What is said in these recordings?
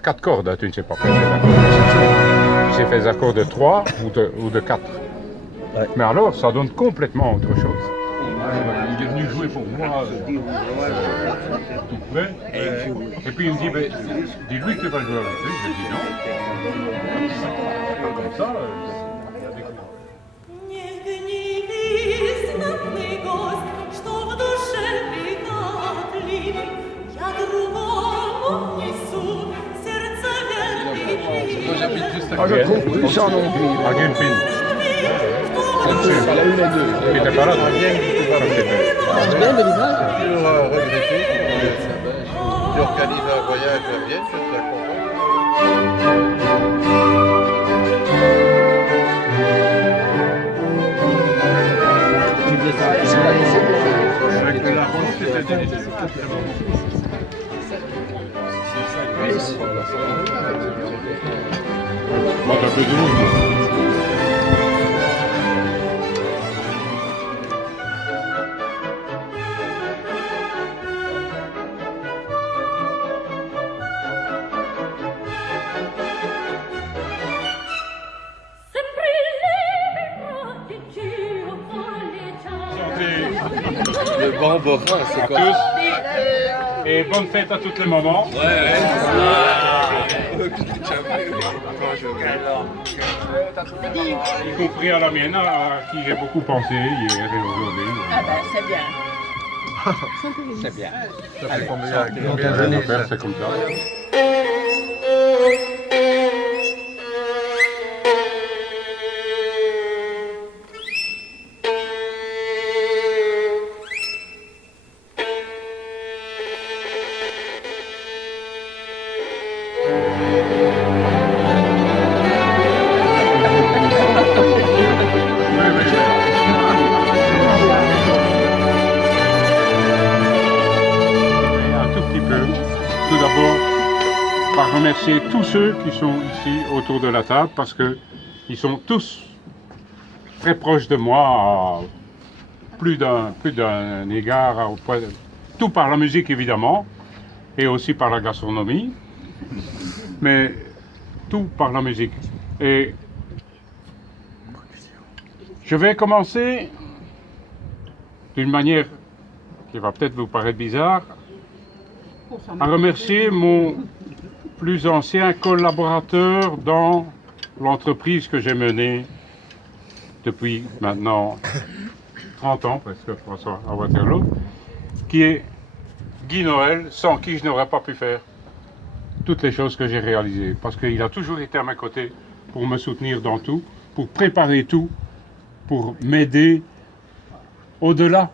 a 4 cordes, hein, tu ne sais pas faire des accords de section. Tu sais faire des accords de 3 ou de 4. Ouais. Mais alors, ça donne complètement autre chose. Il est venu jouer pour moi tout près. Et puis il me dit, ben, dis-lui que tu vas jouer avec lui. Je dis non. Comme ça, il a découvert. J'habite juste à Moi, je côté. trouve plus en anglais. À Guilfin. Il y a eu les deux. Tu n'étais pas là, toi? C'est bien de l'image. Toujours regretté. Tu organises un voyage à Vienne, je t'accompagne. Avec la ronde, c'était des Moi, t'as peu de monde. Le bamborin, c'est À quoi? tous. Et bonne fête à toutes les mamans. Y compris à la mienne, à qui j'ai beaucoup pensé hier et aujourd'hui. Ah ben c'est bien. C'est bien. Ça fait combien Rien à d'années faire, ça? c'est comme ça. Un tout petit peu. Tout d'abord, par remercier tous ceux qui sont ici autour de la table parce que ils sont tous très proches de moi à plus d'un égard, tout par la musique évidemment et aussi par la gastronomie, mais tout par la musique. Et je vais commencer d'une manière qui va peut-être vous paraître bizarre, à remercier mon plus ancien collaborateur dans l'entreprise que j'ai menée depuis maintenant 30 ans, presque, François, à Waterloo, qui est Guy Noël, sans qui je n'aurais pas pu faire toutes les choses que j'ai réalisées. Parce qu'il a toujours été à mes côtés pour me soutenir dans tout, pour préparer tout, pour m'aider au-delà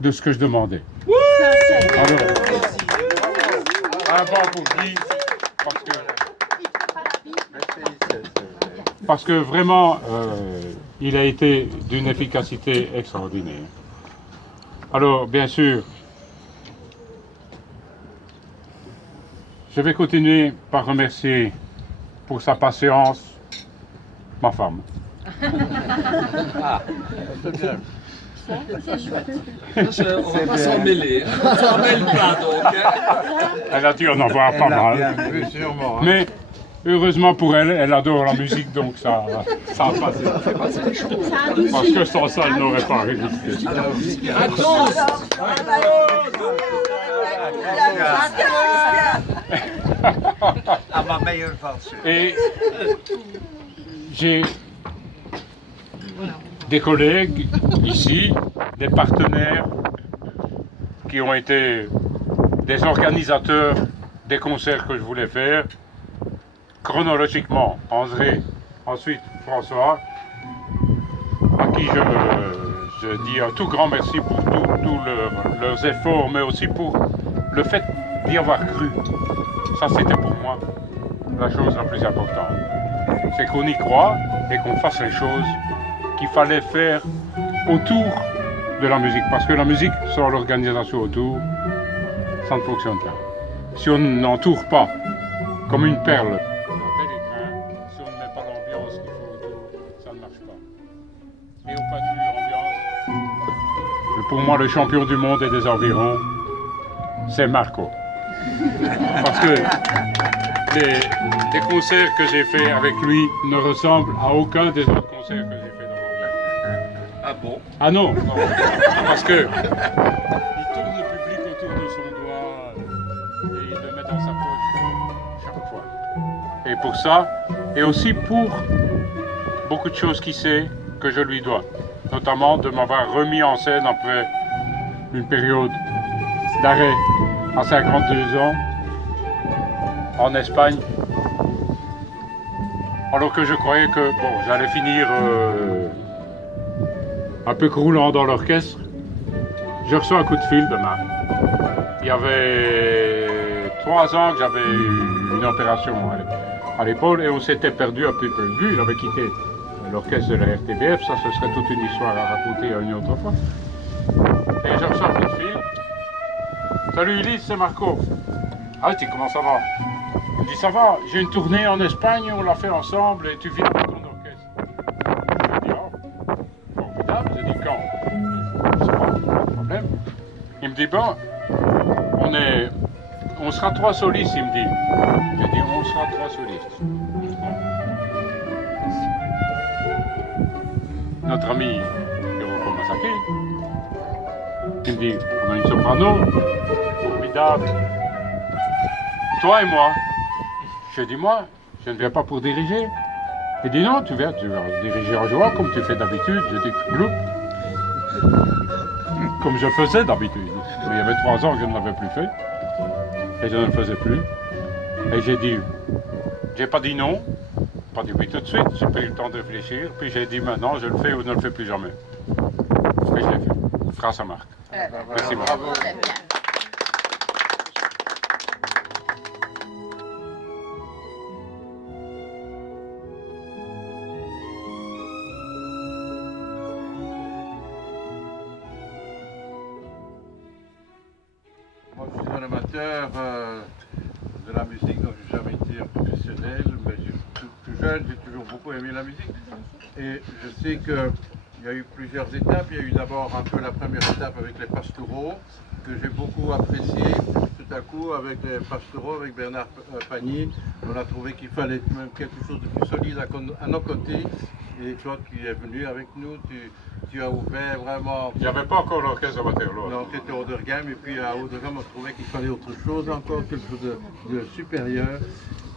de ce que je demandais. Alors, un banc pour Guy, parce que vraiment, il a été d'une efficacité extraordinaire. Alors, bien sûr, je vais continuer par remercier pour sa patience ma femme. On va pas s'en mêler. On s'en mêle pas donc. Elle a dû en avoir pas mal. Oui, sûrement. Mais heureusement pour elle, elle adore la musique, donc ça a passé. Parce que sans ça, elle n'aurait pas résisté. À ma meilleure version. Et j'ai des collègues ici, des partenaires qui ont été des organisateurs des concerts que je voulais faire. Chronologiquement, André, ensuite François, à qui je dis un tout grand merci pour tous leurs efforts, mais aussi pour le fait d'y avoir cru. Ça, c'était pour moi la chose la plus importante. C'est qu'on y croit et qu'on fasse les choses qu'il fallait faire autour de la musique. Parce que la musique, sans l'organisation autour, ça ne fonctionne pas. Si on n'entoure pas comme une perle un bel écrin, si on ne met pas l'ambiance qu'il faut autour, ça ne marche pas. Et au pas de vue ambiance, pour moi, le champion du monde et des environs, c'est Marco. Parce que les concerts que j'ai fait avec lui ne ressemblent à aucun des autres concerts que j'ai fait dans ma vie. Ah bon? Ah non, non. Parce que il tourne le public autour de son doigt et il le met dans sa poche chaque fois. Et pour ça, et aussi pour beaucoup de choses qu'il sait que je lui dois, notamment de m'avoir remis en scène après une période d'arrêt à 52 ans en Espagne, alors que je croyais que bon, j'allais finir un peu croulant dans l'orchestre. Je reçois un coup de fil demain. Il y avait 3 ans que j'avais eu une opération à l'épaule et on s'était perdu un petit peu de vue. Il avait quitté l'orchestre de la RTBF, ça ce serait toute une histoire à raconter une autre fois. Et je reçois un coup de fil. Salut Ulysse, c'est Marco. Ah, tu comment ça va? Il me dit ça va, j'ai une tournée en Espagne, on l'a fait ensemble et tu viens avec ton orchestre. Je dis oh, formidable, j'ai dit quand? Ça va, pas de problème. Il me dit bon, on sera 3 solistes, il me dit. J'ai dit on sera 3 solistes. Notre ami Hiroko Masaki, il me dit on a une soprano, formidable. Toi et moi. Je dis moi, je ne viens pas pour diriger. Il dit non, tu vas diriger en jouant comme tu fais d'habitude. Je dis gloup. Comme je faisais d'habitude. Mais il y avait 3 ans que je ne l'avais plus fait. Et je ne le faisais plus. Et j'ai pas dit non, pas dit oui tout de suite. J'ai pris le temps de réfléchir. Puis j'ai dit maintenant, je le fais ou ne le fais plus jamais. Et je l'ai fait. Grâce à Marc. Merci Marc. Bravo. Très bien. Moi, je suis un amateur de la musique, donc je n'ai jamais été un professionnel, mais tout jeune, j'ai toujours beaucoup aimé la musique. Et je sais qu'il y a eu plusieurs étapes. Il y a eu d'abord un peu la première étape avec les pastoraux, que j'ai beaucoup apprécié. Tout à coup, avec les pastoraux, avec Bernard Pagny, on a trouvé qu'il fallait même quelque chose de plus solide à nos côtés. Et toi, tu es venu avec nous, tu as ouvert vraiment. Il n'y avait pas encore l'orchestre de Waterloo. Non, tu étais au Odergame, et puis à Odergame, on trouvait qu'il fallait autre chose encore, quelque chose de supérieur.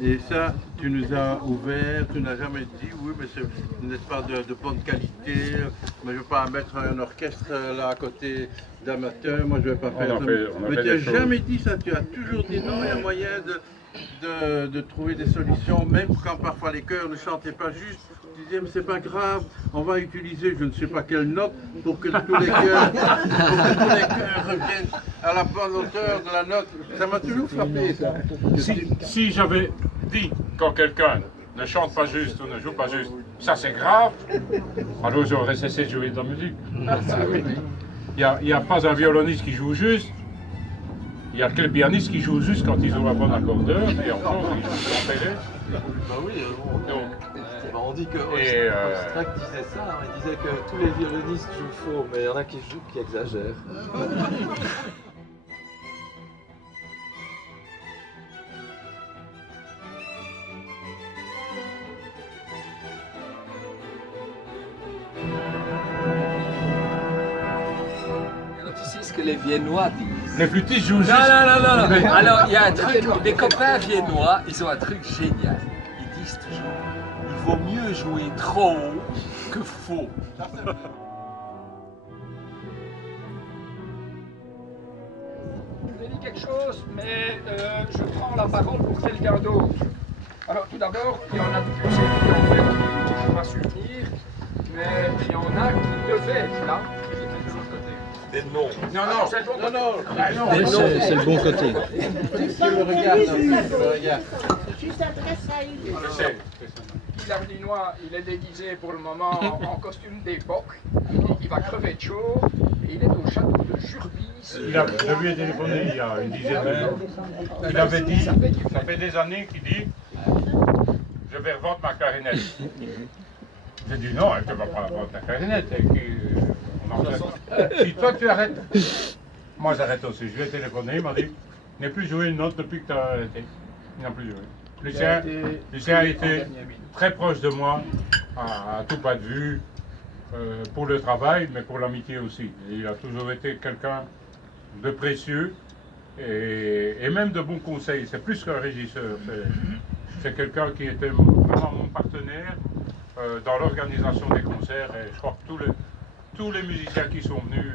Et ça, tu nous as ouvert, tu n'as jamais dit, oui, mais ce n'est pas de bonne qualité, mais je ne veux pas mettre un orchestre là à côté d'amateurs, moi je ne vais pas faire ça. Mais tu n'as jamais dit ça, tu as toujours dit non, il y a moyen de trouver des solutions, même quand parfois les chœurs ne chantaient pas juste. Tu disais, mais c'est pas grave, on va utiliser je ne sais pas quelle note pour que tous les chœurs reviennent à la bonne hauteur de la note. Ça m'a toujours frappé, ça. Si j'avais dit quand quelqu'un ne chante pas juste ou ne joue pas juste, ça c'est grave, alors j'aurais cessé de jouer de la musique. Il n'y a pas un violoniste qui joue juste, il y a que le pianiste qui joue juste quand ils ont un bon accordeur, et encore ils jouent tempéré. Bah oui, on dit que Et, Ostrach disait ça, hein, il disait que tous les violonistes jouent faux, mais il y en a qui exagèrent. Alors, tu sais ce que les Viennois disent? Les flûtistes jouent juste. Non. Alors, il y a un truc, les copains viennois, ils ont un truc génial. Ils disent toujours, il vaut mieux jouer trop haut que faux. Je vous ai dit quelque chose, mais je prends la parole pour quelqu'un d'autre. Alors tout d'abord, il y en a de ces qui en fait qui ne peuvent pas se venir, mais il y en a qui devaient être là. Des noms. Non, c'est C'est le bon côté. Tu le regardes, tu le regardes. Juste adresse à Ulysse. Je sais. L'Ardinois, il est déguisé pour le moment en costume d'époque. Il va crever de chaud et il est au château de Jurbis. Je lui ai téléphoné il y a une dizaine d'heures. Il avait dit, ça fait des années qu'il dit, je vais revendre ma clarinette. J'ai dit non, tu ne vas pas revendre ta clarinette. Si toi tu arrêtes, moi j'arrête aussi. Je lui ai téléphoné, il m'a dit, n'ai plus joué une note depuis que tu as arrêté. Il n'a plus joué. Lucien a été en dernière minute. très proche de moi, à tout pas de vue, pour le travail, mais pour l'amitié aussi. Et il a toujours été quelqu'un de précieux et même de bons conseils. C'est plus qu'un régisseur. C'est quelqu'un qui était vraiment mon partenaire dans l'organisation des concerts. Et je crois que tous les musiciens qui sont venus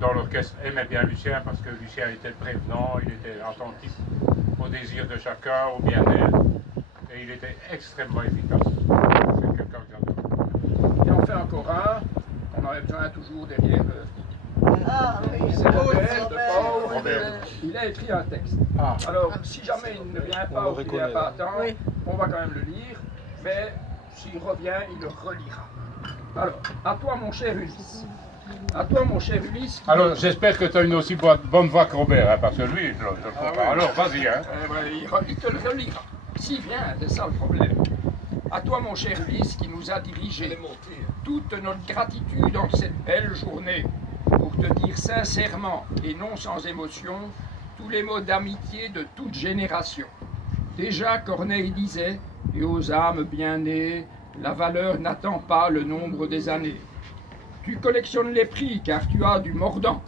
dans l'orchestre aimaient bien Lucien parce que Lucien était prévenant, il était attentif aux désirs de chacun, au bien-être. Et il était extrêmement efficace. C'est quelqu'un que j'adore. Et on fait encore un. On en a besoin toujours derrière. Ah oui, C'est Robert de Paul. Robert. Il a écrit un texte. Ah. Alors, si jamais il ne vient pas On ou le qu'il ne vient pas à reconnaît, temps, oui. on va quand même le lire. Mais s'il revient, il le relira. Alors, à toi mon cher Ulysse. À toi mon cher Ulysse. Alors, j'espère que tu as une aussi bonne voix que Robert, hein, parce que lui, je le crois pas. Alors, vas-y. Hein. Il te le relira. S'il vient, c'est ça le problème. À toi mon cher Ulysse qui nous a dirigés toute notre gratitude en cette belle journée pour te dire sincèrement et non sans émotion tous les mots d'amitié de toute génération. Déjà Corneille disait, et aux âmes bien nées, la valeur n'attend pas le nombre des années. Tu collectionnes les prix car tu as du mordant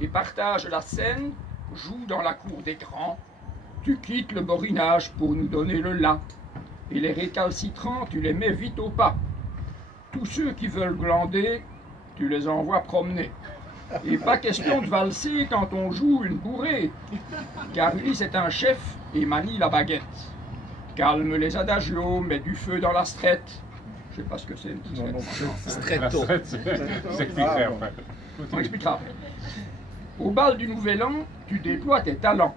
et partages la scène, joues dans la cour des grands. Tu quittes le borinage pour nous donner le là et les récalcitrants tu les mets vite au pas. Tous ceux qui veulent glander, tu les envoies promener. Et pas question de valser quand on joue une bourrée, car Ulysse est un chef et manie la baguette. Calme les adagios, mets du feu dans la strette. Je sais pas ce que c'est une petite strette. La strette, c'est expliquerait en fait. On expliquera après. Au bal du Nouvel An, tu déploies tes talents.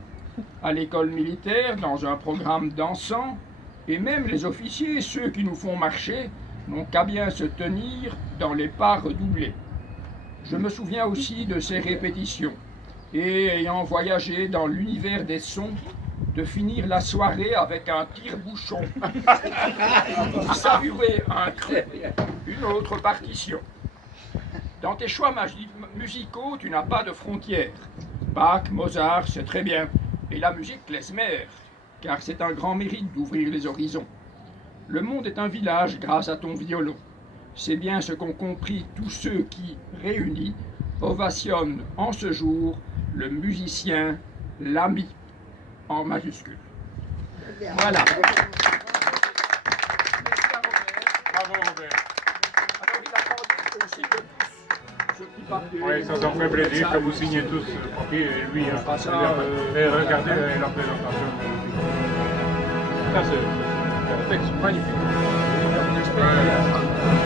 À l'école militaire, dans un programme dansant, et même les officiers, ceux qui nous font marcher, n'ont qu'à bien se tenir dans les pas redoublés. Je me souviens aussi de ces répétitions, et ayant voyagé dans l'univers des sons, de finir la soirée avec un tire-bouchon pour savourer un cru, une autre partition. Dans tes choix musicaux, tu n'as pas de frontières. Bach, Mozart, c'est très bien, et la musique klezmer, car c'est un grand mérite d'ouvrir les horizons. Le monde est un village grâce à ton violon. C'est bien ce qu'ont compris tous ceux qui, réunis, ovationnent en ce jour le musicien, l'ami, en majuscule. Voilà. Bravo Robert. Alors, il a fallu aussi que tous ce petit papier. Oui, ça me fait plaisir que vous signez tous le papier et lui. Hein. Ah, ça, Et regardez la présentation. Ça, c'est un texte magnifique. On espère bien.